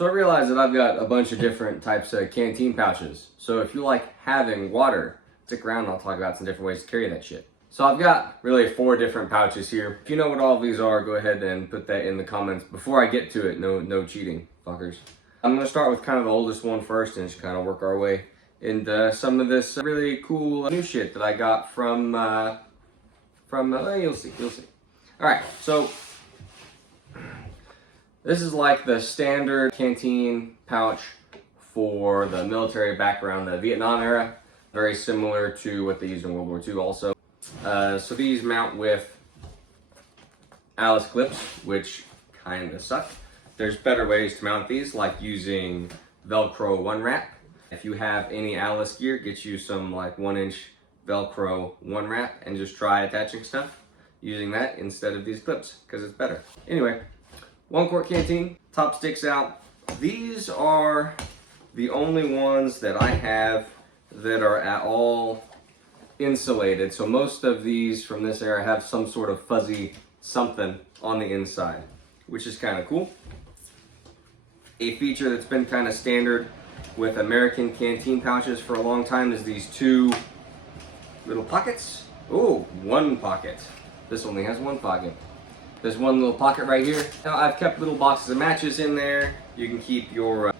So I realized that I've got a bunch of different types of canteen pouches. So if you like having water, stick around and I'll talk about some different ways to carry that shit. So I've got really 4 different pouches here. If you know what all of these are, go ahead and put that in the comments before I get to it. No cheating, fuckers. I'm gonna start with kind of the oldest one first and just kind of work our way into some of this really cool new shit that I got from you'll see. All right, so this is like the standard canteen pouch for the military background, the Vietnam era. Very similar to what they used in World War II also. So these mount with Alice clips, which kind of suck. There's better ways to mount these, like using Velcro one wrap. If you have any Alice gear, get you some like 1-inch Velcro one wrap and just try attaching stuff using that instead of these clips, because it's better. Anyway, 1-quart canteen, top sticks out. These are the only ones that I have that are at all insulated. So most of these from this era have some sort of fuzzy something on the inside, which is kind of cool. A feature that's been kind of standard with American canteen pouches for a long time is these 2 little pockets. Oh, 1 pocket. This only has 1 pocket. There's 1 little pocket right here. Now I've kept little boxes of matches in there. You can keep your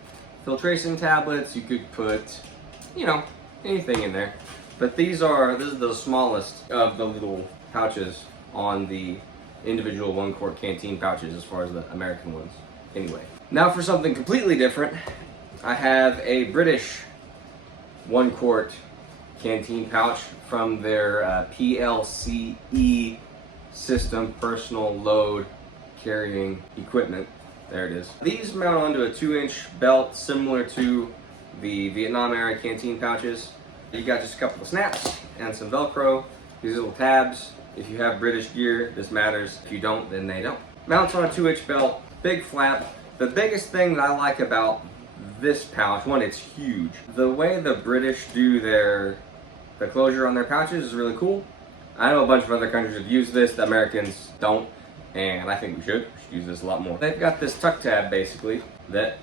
filtration tablets. You could put, you know, anything in there. But this is the smallest of the little pouches on the individual 1-quart canteen pouches as far as the American ones. Anyway, now for something completely different. I have a British 1-quart canteen pouch from their PLCE system, personal load carrying equipment. There it is. These mount onto a 2-inch belt similar to the Vietnam era canteen pouches. You got just a couple of snaps and some Velcro, these little tabs. If you have British gear, this matters. If you don't, then they don't. Mounts on a 2-inch belt, big flap. The biggest thing that I like about this pouch, one, it's huge. The way the British do the closure on their pouches is really cool. I know a bunch of other countries have used this, the Americans don't, and I think we should use this a lot more. They've got this tuck tab basically that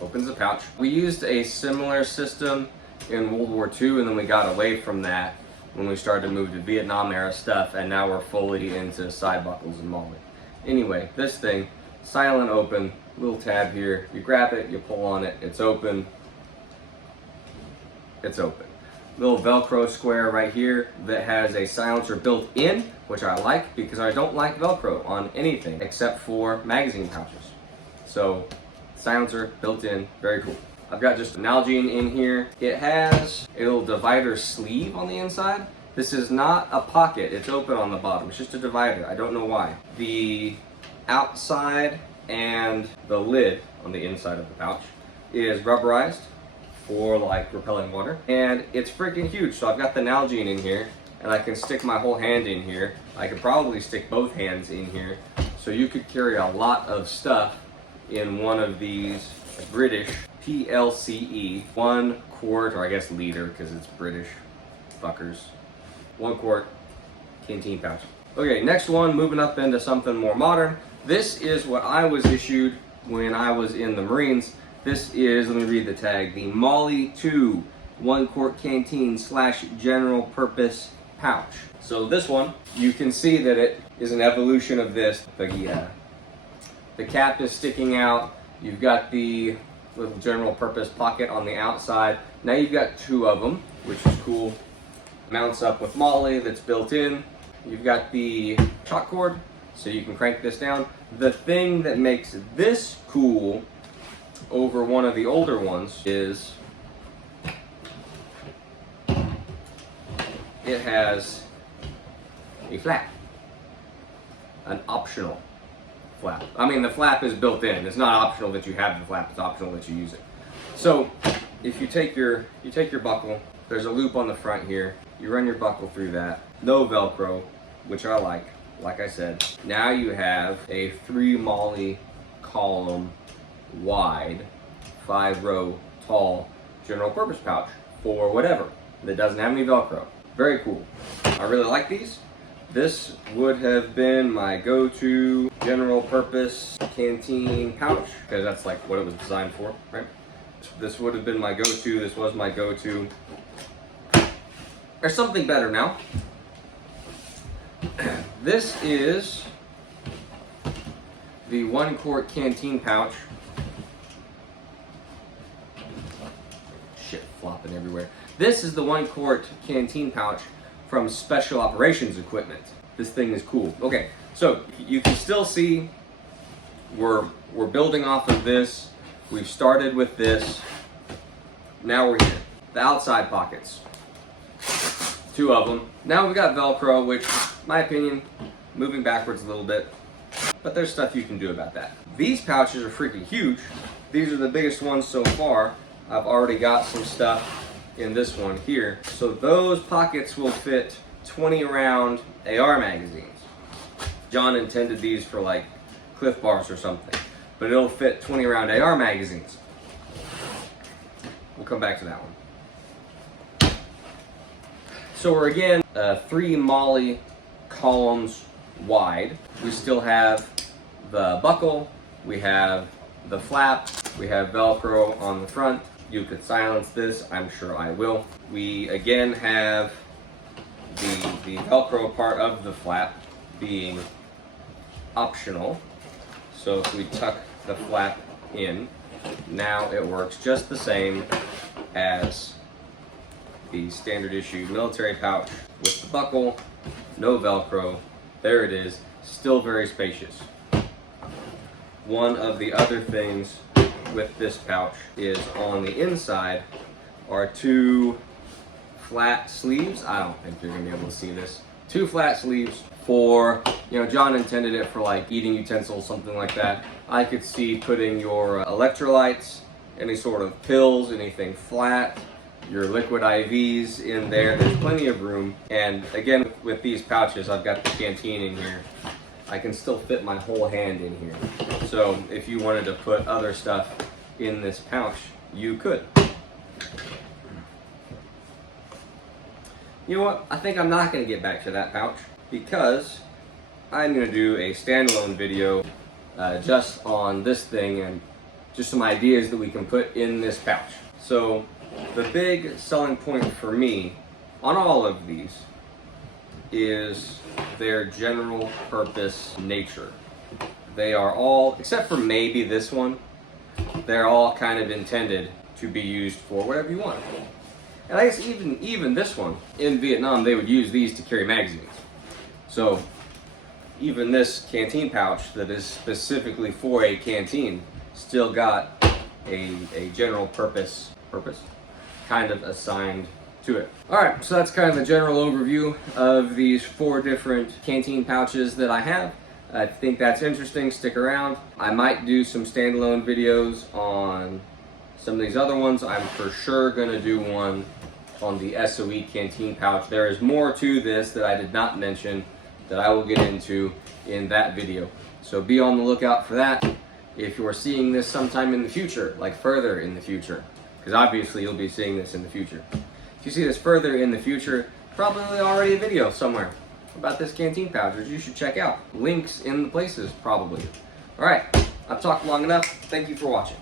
opens the pouch. We used a similar system in World War II, and then we got away from that when we started to move to Vietnam era stuff, and now we're fully into side buckles and Molly. Anyway, this thing, silent open, little tab here. You grab it, you pull on it, it's open. It's open. Little Velcro square right here that has a silencer built in, which I like because I don't like Velcro on anything except for magazine pouches. So silencer built in, very cool. I've got just an Nalgene in here. It has a little divider sleeve on the inside. This is not a pocket, it's open on the bottom. It's just a divider, I don't know why. The outside and the lid on the inside of the pouch is rubberized for like repelling water. And it's freaking huge, so I've got the Nalgene in here and I can stick my whole hand in here. I could probably stick both hands in here. So you could carry a lot of stuff in one of these British PLCE 1-quart, or I guess liter because it's British fuckers, 1-quart canteen pouch. Okay, next one, moving up into something more modern. This is what I was issued when I was in the Marines. This is, let me read the tag, the Molly 2 1-quart canteen / general purpose pouch. So this one, you can see that it is an evolution of this. The cap is sticking out. You've got the little general purpose pocket on the outside. Now you've got 2 of them, which is cool. Mounts up with Molly that's built in. You've got the shock cord, so you can crank this down. The thing that makes this cool over one of the older ones is it has a flap, an optional flap. I mean, the flap is built in. It's not optional that you have the flap, it's optional that you use it. So if you take your buckle, there's a loop on the front here. You run your buckle through that. No Velcro, which I like I said. Now you have a 3 Molly column wide, 5-row tall general purpose pouch for whatever that doesn't have any Velcro. Very cool. I really like these. This would have been my go-to general purpose Canteen pouch, because that's like what it was designed for, right? This would have been my go-to. This was my go-to. There's something better now. This is the 1-quart Canteen pouch. Shit flopping everywhere. This is the 1-quart Canteen pouch from Special Operations Equipment. This thing is cool. Okay, so you can still see we're building off of this. We've started with this. Now we're here. The outside pockets. 2 of them. Now we've got Velcro, which, in my opinion, moving backwards a little bit. But there's stuff you can do about that. These pouches are freaking huge. These are the biggest ones so far. I've already got some stuff in this one here. So those pockets will fit 20 round AR magazines. John intended these for like Cliff Bars or something, but it'll fit 20 round AR magazines. We'll come back to that one. So we're again 3 MOLLE columns wide. We still have the buckle, we have the flap, we have Velcro on the front. You could silence this, I'm sure I will. We again have the Velcro part of the flap being optional. So if we tuck the flap in, now it works just the same as the standard issue military pouch with the buckle, no Velcro. There it is, still very spacious. One of the other things with this pouch is on the inside are 2 flat sleeves. I don't think you're gonna be able to see this. 2 flat sleeves for, you know, John intended it for like eating utensils, something like that. I could see putting your electrolytes, any sort of pills, anything flat, your liquid IVs in there. There's plenty of room. And again, with these pouches, I've got the Canteen in here. I can still fit my whole hand in here. So if you wanted to put other stuff in this pouch, you could. You know what? I think I'm not going to get back to that pouch because I'm going to do a standalone video just on this thing and just some ideas that we can put in this pouch. So the big selling point for me on all of these is their general purpose nature. They are all, except for maybe this one, they're all kind of intended to be used for whatever you want. And I guess even this one, in Vietnam, they would use these to carry magazines. So even this Canteen pouch that is specifically for a canteen still got a general purpose kind of assigned to it. Alright, so that's kind of the general overview of these 4 different Canteen pouches that I have. I think that's interesting. Stick around. I might do some standalone videos on some of these other ones. I'm for sure going to do one on the SOE Canteen pouch. There is more to this that I did not mention that I will get into in that video. So be on the lookout for that if you're seeing this sometime in the future, like further in the future, because obviously you'll be seeing this in the future. If you see this further in the future, probably already a video somewhere about this Canteen pouch that you should check out. Links in the places, probably. Alright, I've talked long enough. Thank you for watching.